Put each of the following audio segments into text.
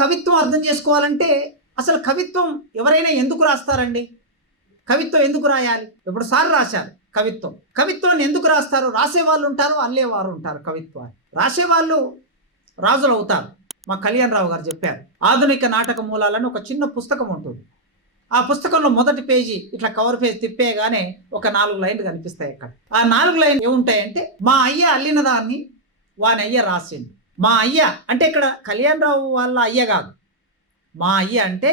కవిత్వం అర్థం చేసుకోవాలంటే అసలు కవిత్వం ఎవరైనా ఎందుకు రాస్తారండి? కవిత్వం ఎందుకు రాయాలి? ఇప్పుడు సార్ రాశారు కవిత్వాన్ని ఎందుకు రాస్తారు? రాసేవాళ్ళు ఉంటారు, అల్లేవారు ఉంటారు. కవిత్వాన్ని రాసేవాళ్ళు రాజులు అవుతారు. మా కళ్యాణరావు గారు చెప్పారు. ఆధునిక నాటక మూలాలని ఒక చిన్న పుస్తకం ఉంటుంది. ఆ పుస్తకంలో మొదటి పేజీ ఇట్లా కవర్ పేజ్ తిప్పేగానే ఒక 4 లైన్లు కనిపిస్తాయి. అక్కడ ఆ 4 లైన్లు ఏముంటాయంటే, మా అయ్య అల్లిన దాన్ని వాని అయ్య రాసిండు. మా అయ్య అంటే ఇక్కడ కళ్యాణరావు వాళ్ళ అయ్య కాదు. మా అయ్య అంటే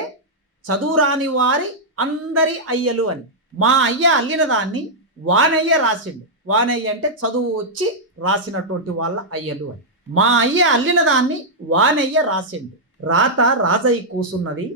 చదువురాని వారి అందరి అయ్యలు అని. మా అయ్య అల్లిన దాన్ని వానయ్య రాసిండు. వానయ్య అంటే చదువు వచ్చి రాసినటువంటి వాళ్ళ అయ్యలు అని. మా అయ్య అల్లిన దాన్ని వానయ్య రాసిండు. రాత రాజయ్య కూసున్నది,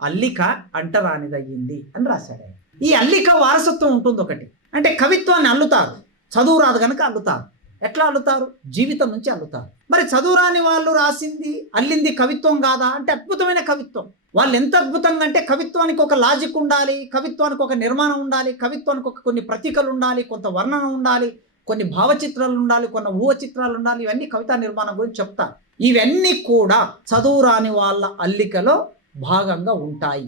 అల్లిక అంటరానిదయ్యింది అని రాశాడు. ఈ అల్లిక వారసత్వం ఉంటుంది ఒకటి. అంటే కవిత్వాన్ని అల్లుతారు, చదువు రాదు కనుక అల్లుతారు. ఎట్లా అల్లుతారు? జీవితం నుంచి అల్లుతారు. మరి చదువురాని వాళ్ళు రాసింది అల్లింది కవిత్వం కాదా అంటే అద్భుతమైన కవిత్వం. వాళ్ళు ఎంత అద్భుతంగా అంటే, కవిత్వానికి ఒక లాజిక్ ఉండాలి, కవిత్వానికి ఒక నిర్మాణం ఉండాలి, కవిత్వానికి ఒక కొన్ని ప్రతీకలు ఉండాలి, కొంత వర్ణన ఉండాలి, కొన్ని భావచిత్రాలు ఉండాలి, కొన్ని ఊహ చిత్రాలు ఉండాలి. ఇవన్నీ కవితా నిర్మాణం గురించి చెప్తారు. ఇవన్నీ కూడా చదువురాని వాళ్ళ అల్లికలో భాగంగా ఉంటాయి.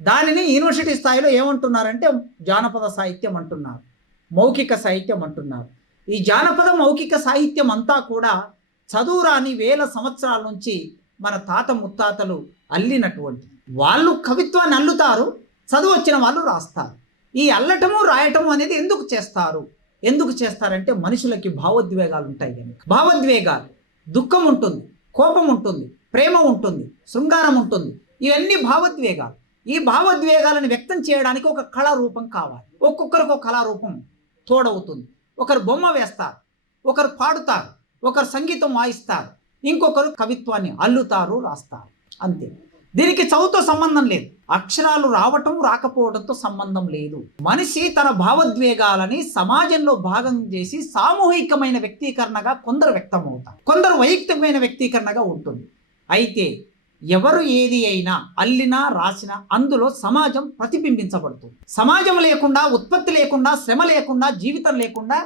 దానిని యూనివర్సిటీ స్థాయిలో ఏమంటున్నారంటే జానపద సాహిత్యం అంటున్నారు, మౌఖిక సాహిత్యం అంటున్నారు. ఈ జానపద మౌఖిక సాహిత్యం అంతా కూడా చదువురాని వేల సంవత్సరాల నుంచి మన తాత ముత్తాతలు అల్లినటువంటి వాళ్ళు కవిత్వాన్ని అల్లుతారు, చదువు వచ్చిన వాళ్ళు రాస్తారు. ఈ అల్లటము రాయటము అనేది ఎందుకు చేస్తారంటే మనుషులకి భావోద్వేగాలు ఉంటాయి కనుక. భావోద్వేగాలు, దుఃఖం ఉంటుంది, కోపం ఉంటుంది, ప్రేమ ఉంటుంది, శృంగారం ఉంటుంది. ఇవన్నీ భావోద్వేగాలు. ఈ భావోద్వేగాలను వ్యక్తం చేయడానికి ఒక కళారూపం కావాలి. ఒక్కొక్కరికి ఒక కళారూపం తోడవుతుంది. ఒకరు బొమ్మ వేస్తారు, ఒకరు పాడుతారు, ఒకరు సంగీతం వాయిస్తారు, ఇంకొకరు కవిత్వాన్ని అల్లుతారు, రాస్తారు. అంతే. దీనికి చదువుతో సంబంధం లేదు. అక్షరాలు రావటం రాకపోవడంతో సంబంధం లేదు. మనిషి తన భావోద్వేగాలని సమాజంలో భాగం చేసి సామూహికమైన వ్యక్తీకరణగా కొందరు వ్యక్తమవుతారు, కొందరు వైయక్తికమైన వ్యక్తీకరణగా ఉంటుంది. అయితే ఎవరు ఏది అయినా అల్లినా రాసినా అందులో సమాజం ప్రతిబింబించబడుతుంది. సమాజం లేకుండా, ఉత్పత్తి లేకుండా, శ్రమ లేకుండా, జీవితం లేకుండా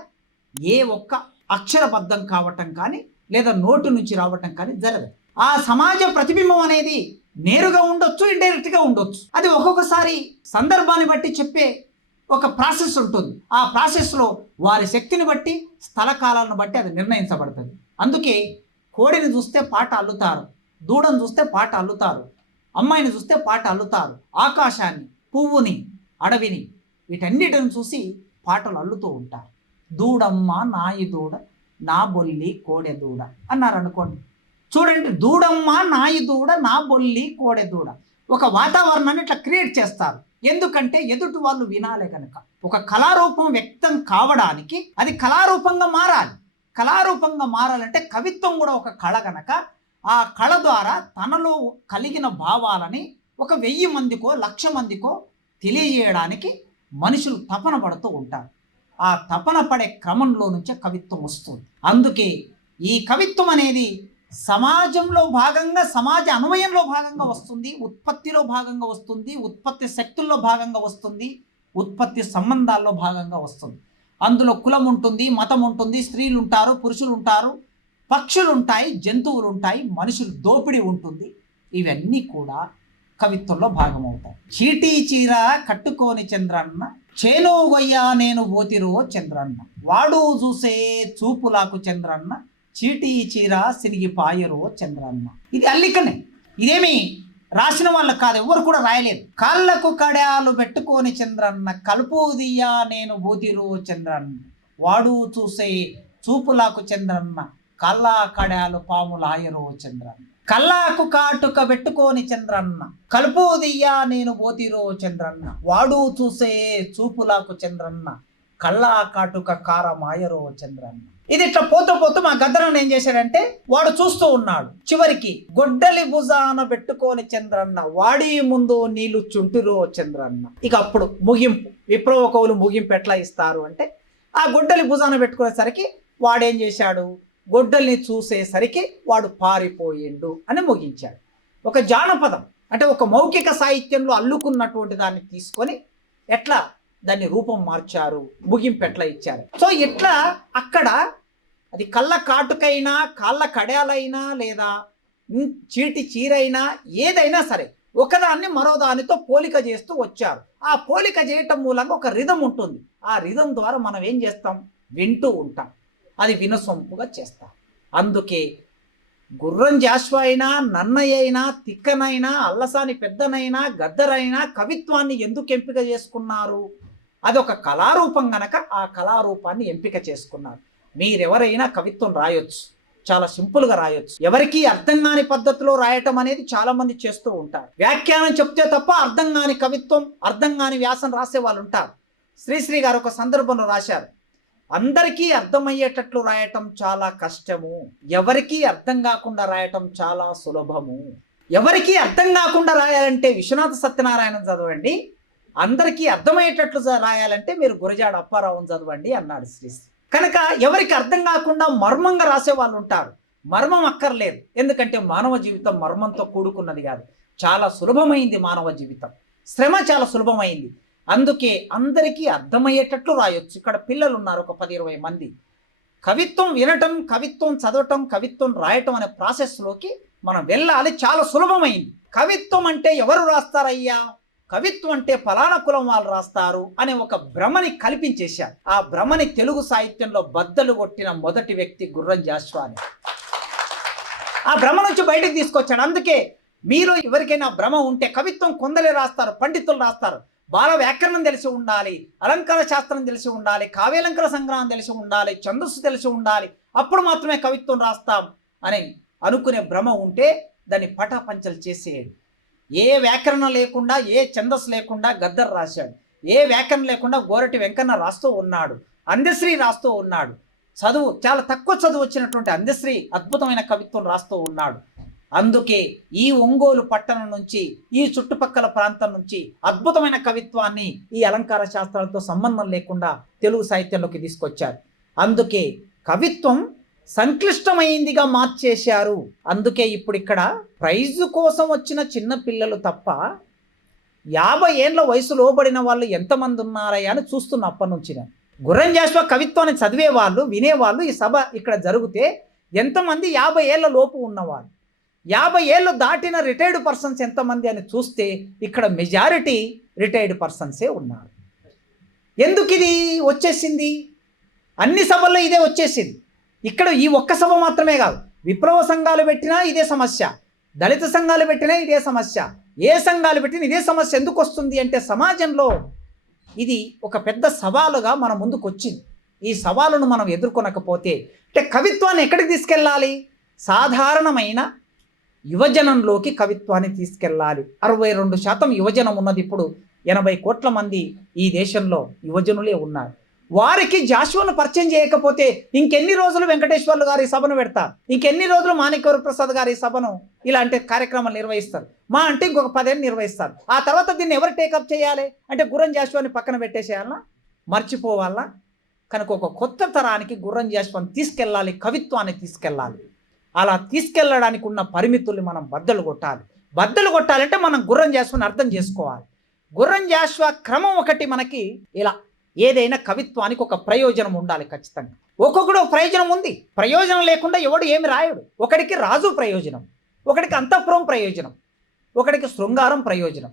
ఏ ఒక్క అక్షరబద్ధం కావటం కానీ లేదా నోటు నుంచి రావటం కానీ జరగదు. ఆ సమాజ ప్రతిబింబం అనేది నేరుగా ఉండొచ్చు, ఇండైరెక్ట్గా ఉండొచ్చు. అది ఒక్కొక్కసారి సందర్భాన్ని బట్టి చెప్పే ఒక ప్రాసెస్ ఉంటుంది. ఆ ప్రాసెస్లో వారి శక్తిని బట్టి, స్థల కాలాలను బట్టి అది నిర్ణయించబడుతుంది. అందుకే కోడిని చూస్తే పాట అల్లుతారు, దూడను చూస్తే పాట అల్లుతారు, అమ్మాయిని చూస్తే పాట అల్లుతారు, ఆకాశాన్ని, పువ్వుని, అడవిని, వీటన్నిటిని చూసి పాటలు అల్లుతూ ఉంటారు. దూడమ్మ నాయి దూడ, నా బొల్లి కోడె దూడ అన్నారు అనుకోండి. చూడండి, దూడమ్మ నాయి దూడ, నా బొల్లి కోడె దూడ. ఒక వాతావరణాన్ని ఇట్లా క్రియేట్ చేస్తారు. ఎందుకంటే ఎదుటి వాళ్ళు వినాలే కనుక. ఒక కళారూపం వ్యక్తం కావడానికి అది కళారూపంగా మారాలి. కళారూపంగా మారాలంటే కవిత్వం కూడా ఒక కళ కనుక ఆ కళ ద్వారా తనలో కలిగిన భావాలని ఒక 1000 మందికో 1,00,000 మందికో తెలియజేయడానికి మనుషులు తపన పడుతూ ఉంటారు. ఆ తపన పడే క్రమంలో నుంచే కవిత్వం వస్తుంది. అందుకే ఈ కవిత్వం అనేది సమాజంలో భాగంగా, సమాజ అన్వయంలో భాగంగా వస్తుంది, ఉత్పత్తిలో భాగంగా వస్తుంది, ఉత్పత్తి శక్తుల్లో భాగంగా వస్తుంది, ఉత్పత్తి సంబంధాల్లో భాగంగా వస్తుంది. అందులో కులం ఉంటుంది, మతం ఉంటుంది, స్త్రీలు ఉంటారు, పురుషులు ఉంటారు, పక్షులు ఉంటాయి, జంతువులు ఉంటాయి, మనుషులు దోపిడీ ఉంటుంది. ఇవన్నీ కూడా కవిత్వంలో భాగమవుతాయి. చీటీ చీర కట్టుకోని చంద్రన్న, చేను గొయ్య నేను ఓతిరో చంద్రన్న, వాడు చూసే చూపులాకు చంద్రన్న, చీటీ చీర సిరిగి పాయరో చంద్రన్న. ఇది అల్లికనే. ఇదేమి రాసిన వాళ్ళకు కాదు, ఎవరు కూడా రాయలేదు. కాళ్ళకు కడాలు పెట్టుకోని చంద్రన్న, కలుపు దియ్యా నేను ఓతిరో చంద్రన్న, వాడు చూసే చూపులాకు చంద్రన్న, కళ్ళ కడాలు పాములాయరో చంద్రన్న. కళ్ళకు కాటుక పెట్టుకోని చంద్రన్న, కలుపు దియ్యా నేను ఓతిరో చంద్రన్న, వాడు చూసే చూపులాకు చంద్రన్న, కళ్ళ కాటుక కారమాయరో చంద్రన్న. ఇది ఇట్లా పోతూ పోతూ మా గద్దరన్న ఏం చేశాడంటే, వాడు చూస్తూ ఉన్నాడు. చివరికి గొడ్డలి భుజాన పెట్టుకోని చంద్రన్న, వాడి ముందు నీళ్లు చుంటురో చంద్రన్న. ఇక అప్పుడు ముగింపు, విప్లవ కవులు ముగింపు ఎట్లా ఇస్తారు అంటే, ఆ గొడ్డలి భుజాన పెట్టుకునేసరికి వాడేం చేశాడు, గొడ్డల్ని చూసేసరికి వాడు పారిపోయిండు అని ముగించాడు. ఒక జానపదం అంటే ఒక మౌఖిక సాహిత్యంలో అల్లుకున్నటువంటి దాన్ని తీసుకొని ఎట్లా దాన్ని రూపం మార్చారు, ముగింపు ఎట్లా ఇచ్చారు. సో ఇట్లా అక్కడ అది కళ్ళ కాటుకైనా, కాళ్ళ కడాలైనా, లేదా చీటి చీరైనా ఏదైనా సరే ఒకదాన్ని మరో దానితో పోలిక చేస్తూ వచ్చారు. ఆ పోలిక చేయటం మూలంగా ఒక రిధం ఉంటుంది. ఆ రిధం ద్వారా మనం ఏం చేస్తాం, వింటూ ఉంటాం, అది వినసొంపుగా చేస్తాం. అందుకే గుర్రం జాషువా అయినా, నన్నయ్య అయినా, తిక్కనైనా, అల్లసాని పెద్దనైనా, గద్దరైనా కవిత్వాన్ని ఎందుకు ఎంపిక చేసుకున్నారు? అది ఒక కళారూపం గనక ఆ కళారూపాన్ని ఎంపిక చేసుకున్నారు. మీరెవరైనా కవిత్వం రాయొచ్చు, చాలా సింపుల్గా రాయొచ్చు. ఎవరికి అర్థం కాని పద్ధతిలో రాయటం అనేది చాలా మంది చేస్తూ ఉంటారు. వ్యాఖ్యానం చెప్తే తప్ప అర్థం కాని కవిత్వం, అర్థం కాని వ్యాసం రాసే వాళ్ళు ఉంటారు. శ్రీశ్రీ గారు ఒక సందర్భంలో రాశారు, అందరికీ అర్థమయ్యేటట్లు రాయటం చాలా కష్టము, ఎవరికీ అర్థం కాకుండా రాయటం చాలా సులభము. ఎవరికీ అర్థం కాకుండా రాయాలంటే విశ్వనాథ సత్యనారాయణ చదవండి, అందరికీ అర్థమయ్యేటట్లు రాయాలంటే మీరు గురజాడ అప్పారావుని చదవండి అన్నాడు శ్రీశ్రీ. కనుక ఎవరికి అర్థం కాకుండా మర్మంగా రాసే వాళ్ళు ఉంటారు. మర్మం అక్కర్లేదు, ఎందుకంటే మానవ జీవితం మర్మంతో కూడుకున్నది కాదు, చాలా సులభమైంది మానవ జీవితం, శ్రమ చాలా సులభమైంది. అందుకే అందరికీ అర్థమయ్యేటట్లు రాయొచ్చు. ఇక్కడ పిల్లలు ఉన్నారు ఒక 10-20 మంది. కవిత్వం వినటం, కవిత్వం చదవటం, కవిత్వం రాయటం అనే ప్రాసెస్లోకి మనం వెళ్ళాలి, చాలా సులభమైంది. కవిత్వం అంటే ఎవరు రాస్తారయ్యా, కవిత్వం అంటే ఫలానా కులం వాళ్ళు రాస్తారు అనే ఒక భ్రమని కల్పించేశారు. ఆ భ్రమని తెలుగు సాహిత్యంలో బద్దలు కొట్టిన మొదటి వ్యక్తి గుర్రం జాషువా. ఆ భ్రమ నుంచి బయటకు తీసుకొచ్చాడు. అందుకే మీరు ఎవరికైనా భ్రమ ఉంటే, కవిత్వం కొందరే రాస్తారు, పండితులు రాస్తారు, బాల వ్యాకరణం తెలిసి ఉండాలి, అలంకార శాస్త్రం తెలిసి ఉండాలి, కావ్యాలంకార సంగ్రహం తెలిసి ఉండాలి, ఛందస్సు తెలిసి ఉండాలి, అప్పుడు మాత్రమే కవిత్వం రాస్తాం అని అనుకునే భ్రమ ఉంటే దాన్ని పటాపంచలు చేసేయండి. ఏ వ్యాకరణం లేకుండా, ఏ ఛందస్సు లేకుండా గద్దర్ రాశాడు, ఏ వ్యాకరణం లేకుండా గోరటి వెంకన్న రాస్తూ ఉన్నాడు, అందశ్రీ రాస్తూ ఉన్నాడు, చదువు చాలా తక్కువ చదువు వచ్చినటువంటి అందశ్రీ అద్భుతమైన కవిత్వం రాస్తూ ఉన్నాడు. అందుకే ఈ ఒంగోలు పట్టణం నుంచి, ఈ చుట్టుపక్కల ప్రాంతం నుంచి అద్భుతమైన కవిత్వాన్ని ఈ అలంకార శాస్త్రాలతో సంబంధం లేకుండా తెలుగు సాహిత్యంలోకి తీసుకొచ్చారు. అందుకే కవిత్వం సంక్లిష్టమైందిగా మార్చేశారు. అందుకే ఇప్పుడు ఇక్కడ ప్రైజు కోసం వచ్చిన చిన్న పిల్లలు తప్ప 50 ఏళ్ళ వయసు లోబడిన వాళ్ళు ఎంతమంది ఉన్నారయ్యా అని చూస్తున్న అప్పటి నుంచి. గుర్రం జాషువా కవిత్వాన్ని చదివేవాళ్ళు, వినేవాళ్ళు ఈ సభ ఇక్కడ జరిగితే ఎంతమంది 50 ఏళ్ళ లోపు ఉన్నవాళ్ళు, 50 ఏళ్ళు దాటిన రిటైర్డ్ పర్సన్స్ ఎంతమంది అని చూస్తే ఇక్కడ మెజారిటీ రిటైర్డ్ పర్సన్సే ఉన్నారు. ఎందుకు ఇది వచ్చేసింది? అన్ని సభల్లో ఇదే వచ్చేసింది. ఇక్కడ ఈ ఒక్క సభ మాత్రమే కాదు, విప్లవ సంఘాలు పెట్టినా ఇదే సమస్య, దళిత సంఘాలు పెట్టినా ఇదే సమస్య, ఏ సంఘాలు పెట్టినా ఇదే సమస్య. ఎందుకు వస్తుంది అంటే సమాజంలో ఇది ఒక పెద్ద సవాలుగా మన ముందుకు వచ్చింది. ఈ సవాలును మనం ఎదుర్కొనకపోతే అంటే కవిత్వాన్ని ఎక్కడికి తీసుకెళ్ళాలి? సాధారణమైన యువజనంలోకి కవిత్వాన్ని తీసుకెళ్ళాలి. 62% యువజనం ఉన్నది. ఇప్పుడు 80 కోట్ల మంది ఈ దేశంలో యువజనులే ఉన్నారు. వారికి జాషువాను పరిచయం చేయకపోతే ఇంకెన్ని రోజులు వెంకటేశ్వర్లు గారి సభను పెడతారు, ఇంకెన్ని రోజులు మాణిక్యవర ప్రసాద్ గారి సభను ఇలాంటి కార్యక్రమాలు నిర్వహిస్తారు, మా అంటే ఇంకొక 10 ఏళ్ళు నిర్వహిస్తారు. ఆ తర్వాత దీన్ని ఎవరు టేకప్ చేయాలి అంటే గుర్రం జాషువాని పక్కన పెట్టేసేయాలన్నా, మర్చిపోవాలన్నా? కనుక ఒక కొత్త తరానికి గుర్రం జాషువాని తీసుకెళ్ళాలి, కవిత్వాన్ని తీసుకెళ్ళాలి. అలా తీసుకెళ్ళడానికి ఉన్న పరిమితుల్ని మనం బద్దలు కొట్టాలి. బద్దలు కొట్టాలంటే మనం గుర్రం జాషువాని అర్థం చేసుకోవాలి. గుర్రం జాషువా క్రమం ఒకటి మనకి ఇలా, ఏదైనా కవిత్వానికి ఒక ప్రయోజనం ఉండాలి ఖచ్చితంగా. ఒక్కొక్కడు ప్రయోజనం ఉంది, ప్రయోజనం లేకుండా ఎవడు ఏమి రాయడు. ఒకడికి రాజు ప్రయోజనం, ఒకడికి అంతఃపురం ప్రయోజనం, ఒకడికి శృంగారం ప్రయోజనం,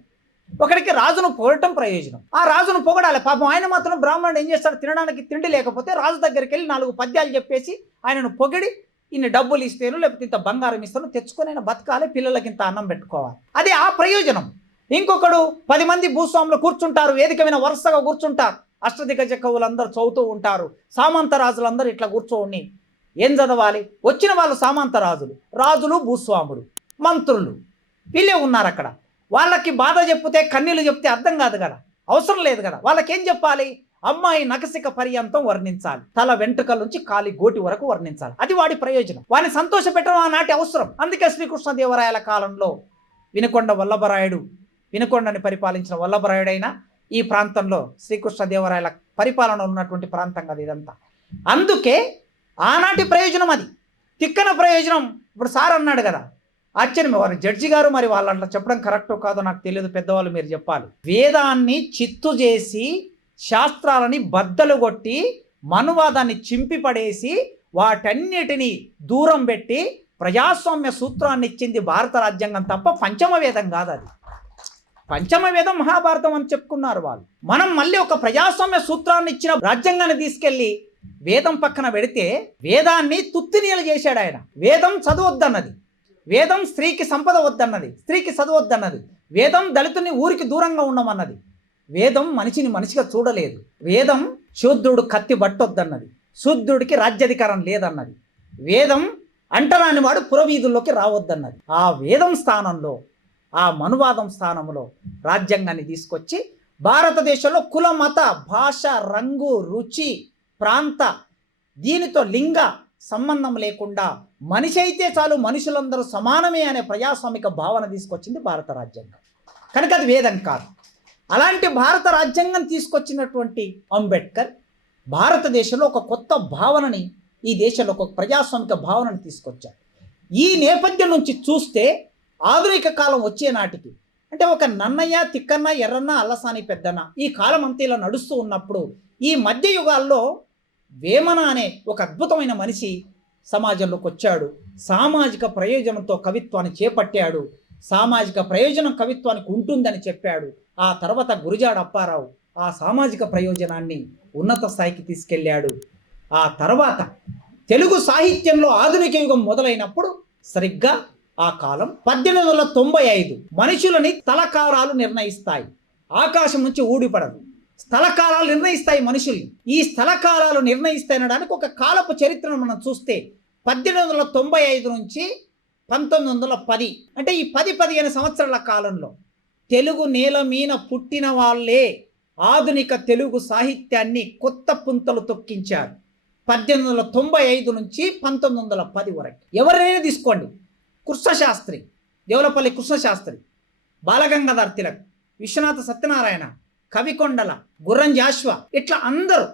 ఒకడికి రాజును పొగడటం ప్రయోజనం. ఆ రాజును పొగడాలి. పాపం ఆయన మాత్రం బ్రాహ్మణుడు ఏం చేస్తాడు, తినడానికి తిండి లేకపోతే రాజు దగ్గరికి వెళ్ళి 4 పద్యాలు చెప్పేసి ఆయనను పొగిడి ఇన్ని డబ్బులు ఇస్తేను లేకపోతే ఇంత బంగారం ఇస్తాను తెచ్చుకొని ఆయన బతకాలి, పిల్లలకి ఇంత అన్నం పెట్టుకోవాలి, అది ఆ ప్రయోజనం. ఇంకొకడు 10 మంది భూస్వాములు కూర్చుంటారు, వేదిక మీద వరుసగా కూర్చుంటారు, అష్టదిగ్గజ కవులందరూ చదువుతూ ఉంటారు, సామంత రాజులందరూ ఇట్లా కూర్చోండి. ఏం చదవాలి? వచ్చిన వాళ్ళు సామంత రాజులు, రాజులు, భూస్వాములు, మంత్రులు, వీళ్ళే ఉన్నారు అక్కడ. వాళ్ళకి బాధ చెప్తే, కన్నీళ్ళు చెప్తే అర్థం కాదు కదా, అవసరం లేదు కదా. వాళ్ళకేం చెప్పాలి? అమ్మాయి నకసిక పర్యంతం వర్ణించాలి, తల వెంట్రుకల నుంచి కాలి గోటి వరకు వర్ణించాలి, అది వాడి ప్రయోజనం. వాడిని సంతోష పెట్టడం ఆనాటి అవసరం. అందుకే శ్రీకృష్ణదేవరాయల కాలంలో వినుకొండ వల్లభరాయుడు, వినుకొండని పరిపాలించిన వల్లభరాయుడైనా ఈ ప్రాంతంలో శ్రీకృష్ణదేవరాయల పరిపాలన ఉన్నటువంటి ప్రాంతం కదా ఇదంతా. అందుకే ఆనాటి ప్రయోజనం అది. తిక్కన ప్రయోజనం ఇప్పుడు సార్ అన్నాడు కదా, ఆశ్చర్యం. వారు జడ్జి గారు మరి వాళ్ళు అట్లా చెప్పడం కరెక్టో కాదో నాకు తెలియదు, పెద్దవాళ్ళు మీరు చెప్పాలి. వేదాన్ని చిత్తు చేసి, శాస్త్రాలని బద్దలు కొట్టి, మనువాదాన్ని చింపి పడేసి, వాటన్నిటినీ దూరం పెట్టి ప్రజాస్వామ్య సూత్రాన్ని ఇచ్చింది భారత రాజ్యాంగం తప్ప పంచమ వేదం కాదు. అది పంచమ వేదం మహాభారతం అని చెప్పుకున్నారు వాళ్ళు. మనం మళ్ళీ ఒక ప్రజాస్వామ్య సూత్రాన్ని ఇచ్చిన రాజ్యాంగాన్ని తీసుకెళ్లి వేదం పక్కన పెడితే వేదాన్ని తుత్తినీయలు చేశాడు ఆయన. వేదం చదవద్దన్నది, వేదం స్త్రీకి సంపద వద్దన్నది, స్త్రీకి చదవద్దన్నది, వేదం దళితుని ఊరికి దూరంగా ఉండమన్నది, వేదం మనిషిని మనిషిగా చూడలేదు, వేదం శూద్రుడు కత్తి బట్టొద్దన్నది, శూద్రుడికి రాజ్యాధికారం లేదన్నది, వేదం అంటరాని వాడు పురవీధుల్లోకి రావద్దన్నది. ఆ వేదం స్థానంలో, ఆ మనువాదం స్థానంలో రాజ్యాంగాన్ని తీసుకొచ్చి భారతదేశంలో కుల, మత, భాష, రంగు, రుచి, ప్రాంత, దీనితో లింగ సంబంధం లేకుండా మనిషి అయితే చాలు, మనుషులందరూ సమానమే అనే ప్రజాస్వామిక భావన తీసుకొచ్చింది భారత రాజ్యాంగం. కనుక అది వేదం కాదు. అలాంటి భారత రాజ్యాంగం తీసుకొచ్చినటువంటి అంబేద్కర్ భారతదేశంలో ఒక కొత్త భావనని, ఈ దేశంలో ఒక ప్రజాస్వామిక భావనని తీసుకొచ్చారు. ఈ నేపథ్యం నుంచి చూస్తే ఆధునిక కాలం వచ్చే నాటికి, అంటే ఒక నన్నయ్య, తిక్కన్న, ఎర్రన్న, అల్లసాని, పెద్దన్న ఈ కాలం అంతా ఇలా నడుస్తూ ఉన్నప్పుడు ఈ మధ్య యుగాల్లో వేమన అనే ఒక అద్భుతమైన మనిషి సమాజంలోకి వచ్చాడు. సామాజిక ప్రయోజనంతో కవిత్వాన్ని చేపట్టాడు. సామాజిక ప్రయోజనం కవిత్వానికి ఉంటుందని చెప్పాడు. ఆ తర్వాత గురజాడ అప్పారావు ఆ సామాజిక ప్రయోజనాన్ని ఉన్నత స్థాయికి తీసుకెళ్ళాడు. ఆ తర్వాత తెలుగు సాహిత్యంలో ఆధునిక యుగం మొదలైనప్పుడు సరిగ్గా ఆ కాలం 1895. మనుషులని స్థలకాలాలు నిర్ణయిస్తాయి, ఆకాశం నుంచి ఊడిపడదు. స్థలకాలాలు నిర్ణయిస్తాయి మనుషుల్ని. ఈ స్థలకాలాలు నిర్ణయిస్తాయనడానికి ఒక కాలపు చరిత్రను మనం చూస్తే 1895 నుంచి 1910, అంటే ఈ 10-15 సంవత్సరాల కాలంలో తెలుగు నేల మీద పుట్టిన వాళ్ళే ఆధునిక తెలుగు సాహిత్యాన్ని కొత్త పుంతలు తొక్కించారు. 1895 నుంచి 1910 వరకు ఎవరైనా తీసుకోండి. కృష్ణశాస్త్రి, దేవులపల్లి కృష్ణశాస్త్రి, బాలగంగాధర్ తిలక్, విశ్వనాథ సత్యనారాయణ, కవికొండల, గుర్రం జాషువా, ఇట్లా అందరూ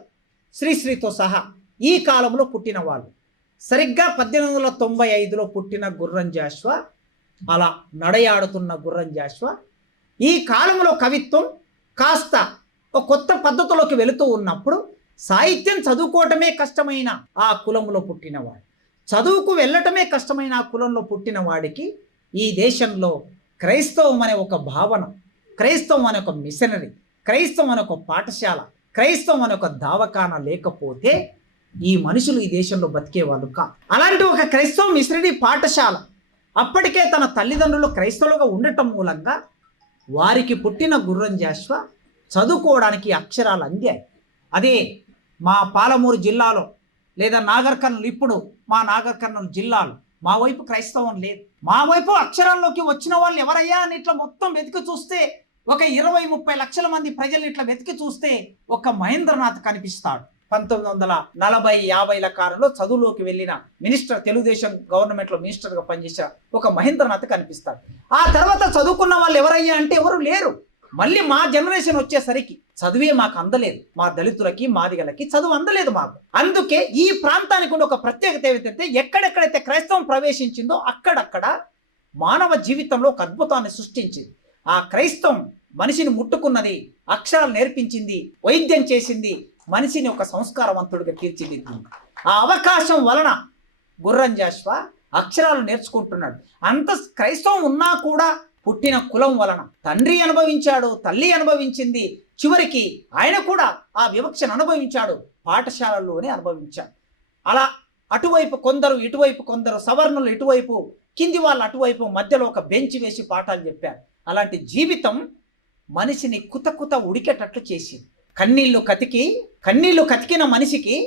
శ్రీశ్రీతో సహా ఈ కాలంలో పుట్టిన వాళ్ళు. సరిగ్గా 1895లో పుట్టిన గుర్రం జాషువా, అలా నడయాడుతున్న గుర్రం జాషువా ఈ కాలంలో కవిత్వం కాస్త ఒక కొత్త పద్ధతిలోకి వెళుతూ ఉన్నప్పుడు సాహిత్యం చదువుకోవటమే కష్టమైన ఆ కులంలో పుట్టినవాడు, చదువుకు వెళ్ళటమే కష్టమైన ఆ కులంలో పుట్టిన వాడికి ఈ దేశంలో క్రైస్తవం అనే ఒక భావన, క్రైస్తవం అనే ఒక మిషనరీ, క్రైస్తవం అనే ఒక పాఠశాల, క్రైస్తవం అనే ఒక దావకాన లేకపోతే ఈ మనుషులు ఈ దేశంలో బతికేవాళ్ళు కాదు. అలాంటి ఒక క్రైస్తవ మిషనరీ పాఠశాల అప్పటికే తన తల్లిదండ్రులు క్రైస్తవులుగా ఉండటం మూలంగా వారికి పుట్టిన గుర్రం జాషువా చదువుకోవడానికి అక్షరాలు అందాయి. అదే మా పాలమూరు జిల్లాలో లేదా నాగర్ కర్నూలు, ఇప్పుడు మా నాగర్ కర్నూలు జిల్లాలో మా వైపు క్రైస్తవం లేదు. మా వైపు అక్షరాల్లోకి వచ్చిన వాళ్ళు ఎవరయ్యా అని ఇట్లా మొత్తం వెతికి చూస్తే ఒక 20-30 లక్షల మంది ప్రజలు ఇట్లా వెతికి చూస్తే ఒక మహేంద్రనాథ్ కనిపిస్తాడు. 1940-50ల కాలంలో చదువులోకి వెళ్ళిన మినిస్టర్, తెలుగుదేశం గవర్నమెంట్లో మినిస్టర్గా పనిచేసిన ఒక మహేంద్రనాథ్ కనిపిస్తాడు. ఆ తర్వాత చదువుకున్న వాళ్ళు ఎవరయ్యా అంటే ఎవరు లేరు. మళ్ళీ మా జనరేషన్ వచ్చేసరికి చదువే మాకు అందలేదు. మా దళితులకి, మాదిగలకి చదువు అందలేదు మాకు. అందుకే ఈ ప్రాంతానికి ఉన్న ఒక ప్రత్యేకత ఏమిటంటే ఎక్కడెక్కడైతే క్రైస్తవం ప్రవేశించిందో అక్కడక్కడ మానవ జీవితంలో ఒక అద్భుతాన్ని సృష్టించింది. ఆ క్రైస్తవం మనిషిని ముట్టుకున్నది, అక్షరాలు నేర్పించింది, వైద్యం చేసింది, మనిషిని ఒక సంస్కారవంతుడిగా తీర్చిదిద్దింది. ఆ అవకాశం వలన గుర్రం జాషువా అక్షరాలు నేర్చుకుంటున్నాడు. అంత క్రైస్తవం ఉన్నా కూడా పుట్టిన కులం వలన తండ్రి అనుభవించాడు, తల్లి అనుభవించింది, చివరికి ఆయన కూడా ఆ వివక్షను అనుభవించాడు, పాఠశాలల్లోనే అనుభవించాడు. అలా అటువైపు కొందరు, ఇటువైపు కొందరు, సవర్ణులు ఇటువైపు, కింది వాళ్ళు అటువైపు, మధ్యలో ఒక బెంచ్ వేసి పాఠాలు చెప్పారు. అలాంటి జీవితం మనిషిని కుత ఉడికేటట్లు చేసింది. కన్నీళ్లు కతికిన మనిషికి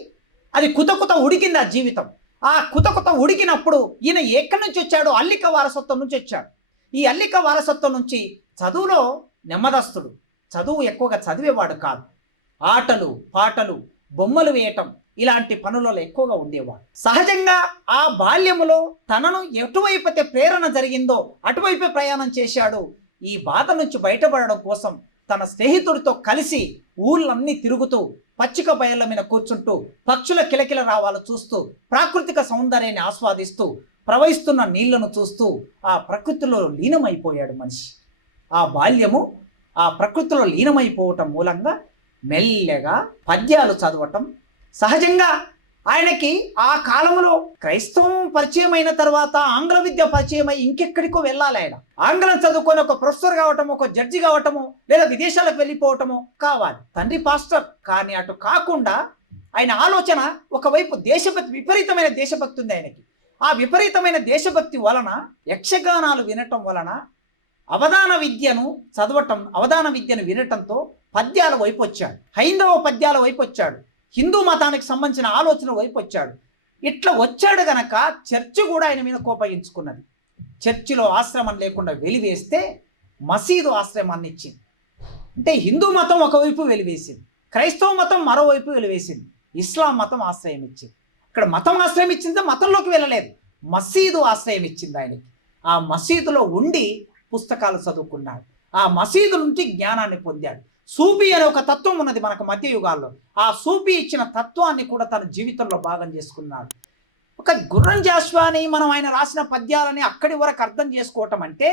అది కుత ఉడికింది ఆ జీవితం. ఆ కుత ఉడికినప్పుడు ఈయన ఎక్కడి నుంచి వచ్చాడు? అల్లిక వారసత్వం నుంచి వచ్చాడు. ఈ అల్లిక వారసత్వం నుంచి చదువులో నెమ్మదస్తుడు, చదువు ఎక్కువగా చదివేవాడు కాదు. ఆటలు, పాటలు, బొమ్మలు వేయటం ఇలాంటి పనులలో ఎక్కువగా ఉండేవాడు. సహజంగా ఆ బాల్యములో తనను ఎటువైపు ప్రేరణ జరిగిందో అటువైపే ప్రయాణం చేశాడు. ఈ బాధ నుంచి బయటపడడం కోసం తన స్నేహితుడితో కలిసి ఊళ్ళన్నీ తిరుగుతూ, పచ్చిక బయళ్ళ మీద కూర్చుంటూ, పక్షుల కిలకిల రావాలు చూస్తూ, ప్రాకృతిక సౌందర్యాన్ని ఆస్వాదిస్తూ, ప్రవహిస్తున్న నీళ్లను చూస్తూ ఆ ప్రకృతిలో లీనమైపోయాడు మనిషి. ఆ బాల్యము ఆ ప్రకృతిలో లీనమైపోవటం మూలంగా మెల్లగా పద్యాలు చదవటం, సహజంగా ఆయనకి ఆ కాలంలో క్రైస్తవం పరిచయం అయిన తర్వాత ఆంగ్ల విద్య పరిచయం అయి ఇంకెక్కడికో వెళ్ళాలి. ఆయన ఆంగ్లం చదువుకొని ఒక ప్రొఫెసర్ కావటము, ఒక జడ్జి కావటము, లేదా విదేశాలకు వెళ్ళిపోవటము కావాలి. తండ్రి పాస్టర్, కానీ అటు కాకుండా ఆయన ఆలోచన ఒకవైపు దేశభక్తి, విపరీతమైన దేశభక్తి ఉంది ఆయనకి. ఆ విపరీతమైన దేశభక్తి వలన యక్షగానాలు వినటం వలన అవధాన విద్యను చదవటం, అవధాన విద్యను వినటంతో పద్యాల వైపు వచ్చాడు, హైందవ పద్యాల వైపు వచ్చాడు, హిందూ మతానికి సంబంధించిన ఆలోచన వైపు వచ్చాడు. ఇట్లా వచ్చాడు గనక చర్చి కూడా ఆయన మీద కోపగించుకున్నది. చర్చిలో ఆశ్రమం లేకుండా వెలివేస్తే మసీదు ఆశ్రమాన్ని ఇచ్చింది. అంటే హిందూ మతం ఒకవైపు వెలివేసింది, క్రైస్తవ మతం మరోవైపు వెలివేసింది, ఇస్లాం మతం ఆశ్రయం ఇచ్చింది. ఇక్కడ మతం ఆశ్రయం ఇచ్చిందో మతంలోకి వెళ్ళలేదు, మసీదు ఆశ్రయం ఇచ్చింది ఆయనకి. ఆ మసీదులో ఉండి పుస్తకాలు చదువుకున్నాడు, ఆ మసీదు నుంచి జ్ఞానాన్ని పొందాడు. సూఫీ అనే ఒక తత్వం ఉన్నది మనకు మధ్యయుగాల్లో, ఆ సూఫీ ఇచ్చిన తత్వాన్ని కూడా తన జీవితంలో భాగం చేసుకున్నాడు. ఒక గుర్రం జాషువాని మనం ఆయన రాసిన పద్యాలని అక్కడి వరకు అర్థం చేసుకోవటం అంటే,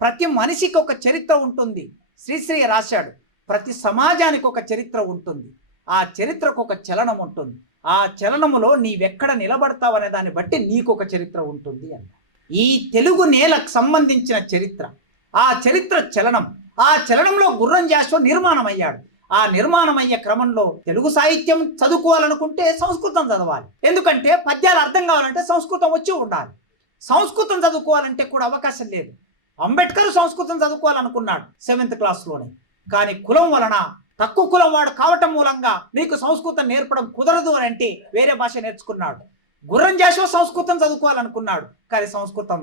ప్రతి మనిషికి ఒక చరిత్ర ఉంటుంది. శ్రీశ్రీ రాశాడు, ప్రతి సమాజానికి ఒక చరిత్ర ఉంటుంది, ఆ చరిత్రకు ఒక చలనం ఉంటుంది, ఆ చలనములో నీవెక్కడ నిలబడతావు అనే దాన్ని బట్టి నీకు ఒక చరిత్ర ఉంటుంది అన్న. ఈ తెలుగు నేలకు సంబంధించిన చరిత్ర, ఆ చరిత్ర చలనం, ఆ చలనంలో గుర్రం జాషువా నిర్మాణమయ్యాడు. ఆ నిర్మాణమయ్యే క్రమంలో తెలుగు సాహిత్యం చదువుకోవాలనుకుంటే సంస్కృతం చదవాలి, ఎందుకంటే పద్యాలు అర్థం కావాలంటే సంస్కృతం వచ్చి ఉండాలి. సంస్కృతం చదువుకోవాలంటే కూడా అవకాశం లేదు. అంబేద్కర్ సంస్కృతం చదువుకోవాలనుకున్నాడు 7th క్లాస్లోనే, కానీ కులం వలన, తక్కువ కులం వాడు కావటం మూలంగా నీకు సంస్కృతం నేర్పడం కుదరదు అని అంటే వేరే భాష నేర్చుకున్నాడు. గుర్రం జాషువా సంస్కృతం చదువుకోవాలనుకున్నాడు, కానీ సంస్కృతం